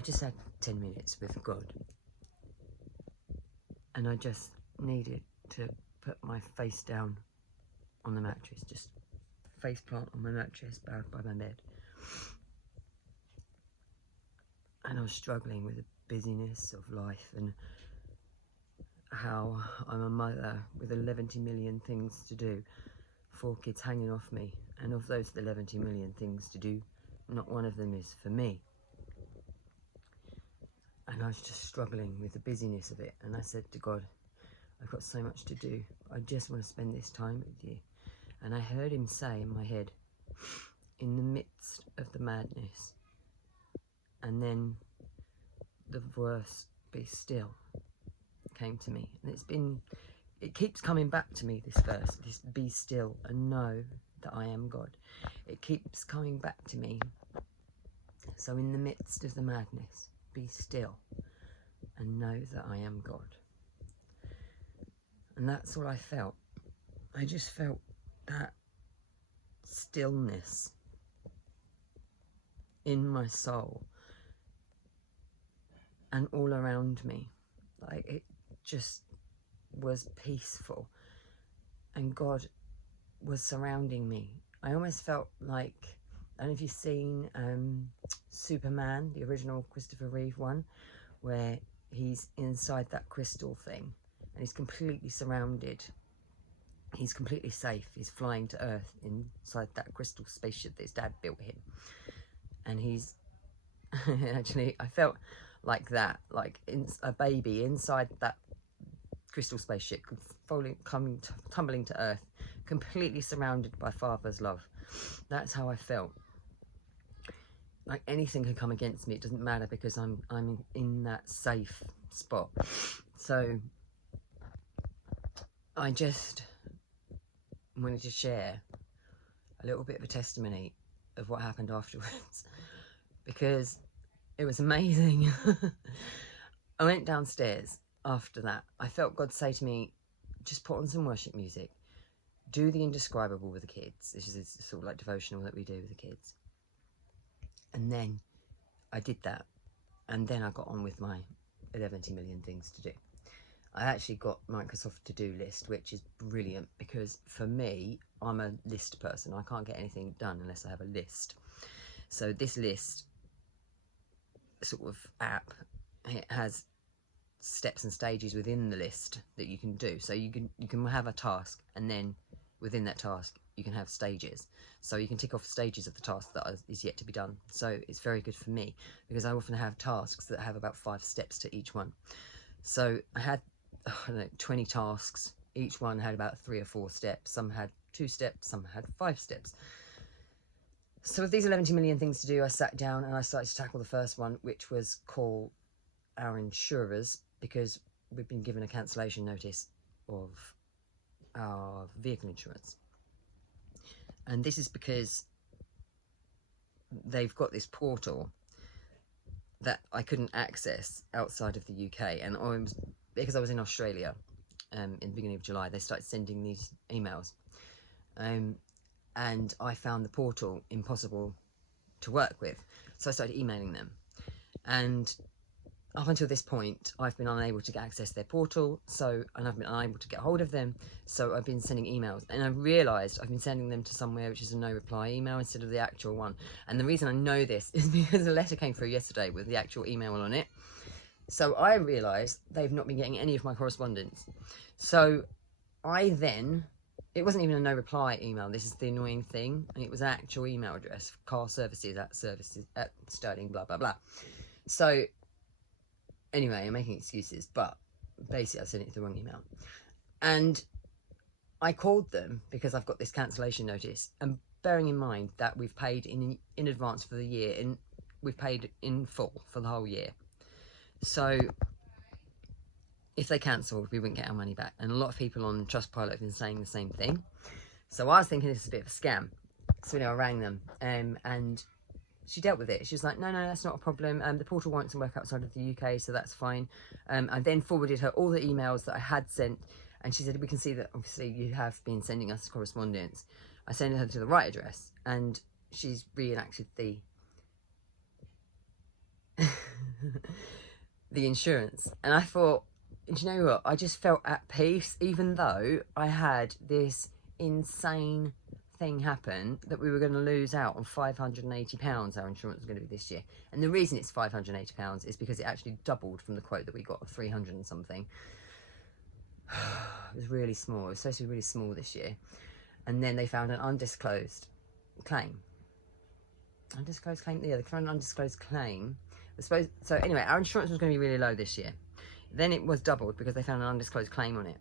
I've just had 10 minutes with God, and I just needed to put my face down on the mattress, just face plant on my mattress, bowed by my bed. And I was struggling with the busyness of life and how I'm a mother with 11 million things to do, 4 kids hanging off me, and of those 11 million things to do, not one of them is for me. And I was just struggling with the busyness of it, and I said to God, I've got so much to do, I just want to spend this time with you. And I heard him say in my head, in the midst of the madness, and then the verse, be still, came to me. And it keeps coming back to me, this verse, this be still and know that I am God. It keeps coming back to me. So in the midst of the madness, be still and know that I am God. And that's all I felt. I just felt that stillness in my soul and all around me. Like, it just was peaceful, and God was surrounding me. I almost felt like, I don't know if you've seen Superman, the original Christopher Reeve one, where he's inside that crystal thing and he's completely surrounded. He's completely safe. He's flying to Earth inside that crystal spaceship that his dad built him. And he's actually, I felt like that, like a baby inside that crystal spaceship, tumbling to Earth, completely surrounded by Father's love. That's how I felt. Like anything can come against me, it doesn't matter, because I'm in that safe spot. So I just wanted to share a little bit of a testimony of what happened afterwards, because it was amazing. I went downstairs after that. I felt God say to me, just put on some worship music, do the indescribable with the kids. This is sort of like devotional that we do with the kids. And then I did that, and then I got on with my 11 million things to do. I actually got Microsoft To-Do List, which is brilliant, because for me, I'm a list person. I can't get anything done unless I have a list. So this list sort of app, it has steps and stages within the list that you can do. So you can have a task, and then within that task you can have stages. So you can tick off stages of the task that is yet to be done. So it's very good for me, because I often have tasks that have about 5 steps to each one. So I had, I don't know, 20 tasks. Each one had about 3 or 4 steps. Some had 2 steps, some had 5 steps. So with these 11 million things to do, I sat down and I started to tackle the first one, which was call our insurers, because we've been given a cancellation notice of our vehicle insurance. And this is because they've got this portal that I couldn't access outside of the UK. And because I was in Australia in the beginning of July, they started sending these emails. And I found the portal impossible to work with. So I started emailing them. And up until this point, I've been unable to access their portal, and I've been unable to get hold of them, so I've been sending emails. And I realised I've been sending them to somewhere which is a no-reply email instead of the actual one. And the reason I know this is because a letter came through yesterday with the actual email on it. So I realised they've not been getting any of my correspondence. So it wasn't even a no-reply email, this is the annoying thing, and it was an actual email address, car services at Sterling, blah, blah, blah. So anyway, I'm making excuses, but basically I sent it to the wrong email. And I called them because I've got this cancellation notice, and bearing in mind that we've paid in advance for the year, and we've paid in full for the whole year. So if they cancelled, we wouldn't get our money back. And a lot of people on Trustpilot have been saying the same thing. So I was thinking this is a bit of a scam. So I rang them, and she dealt with it. She was like, no, that's not a problem. The portal won't work outside of the UK, so that's fine. I then forwarded her all the emails that I had sent, and she said, we can see that obviously you have been sending us correspondence. I sent her to the right address, and she's reenacted the the insurance. And I thought, do you know what? I just felt at peace, even though I had this insane thing happen that we were going to lose out on £580 our insurance was going to be this year. And the reason it's £580 is because it actually doubled from the quote that we got of 300 and something. It was really small. It was supposed to be really small this year. And then they found an undisclosed claim. Undisclosed claim? Yeah, they found an undisclosed claim. So anyway, our insurance was going to be really low this year. Then it was doubled because they found an undisclosed claim on it.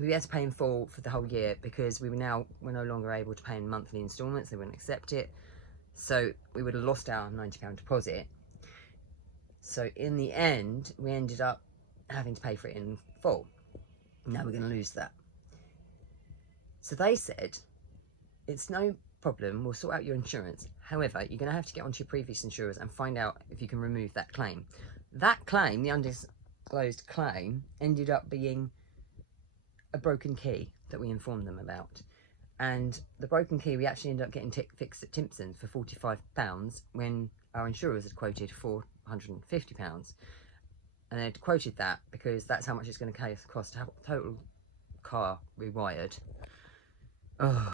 We had to pay in full for the whole year because we're no longer able to pay in monthly instalments. They wouldn't accept it. So we would have lost our £90 deposit. So in the end, we ended up having to pay for it in full. Now we're going to lose that. So they said, it's no problem, we'll sort out your insurance. However, you're going to have to get onto your previous insurers and find out if you can remove that claim. That claim, the undisclosed claim, ended up being a broken key that we informed them about. And the broken key we actually ended up getting fixed at Timpson's for £45 when our insurers had quoted £450. And they'd quoted that because that's how much it's going to cost to have a total car rewired. Oh.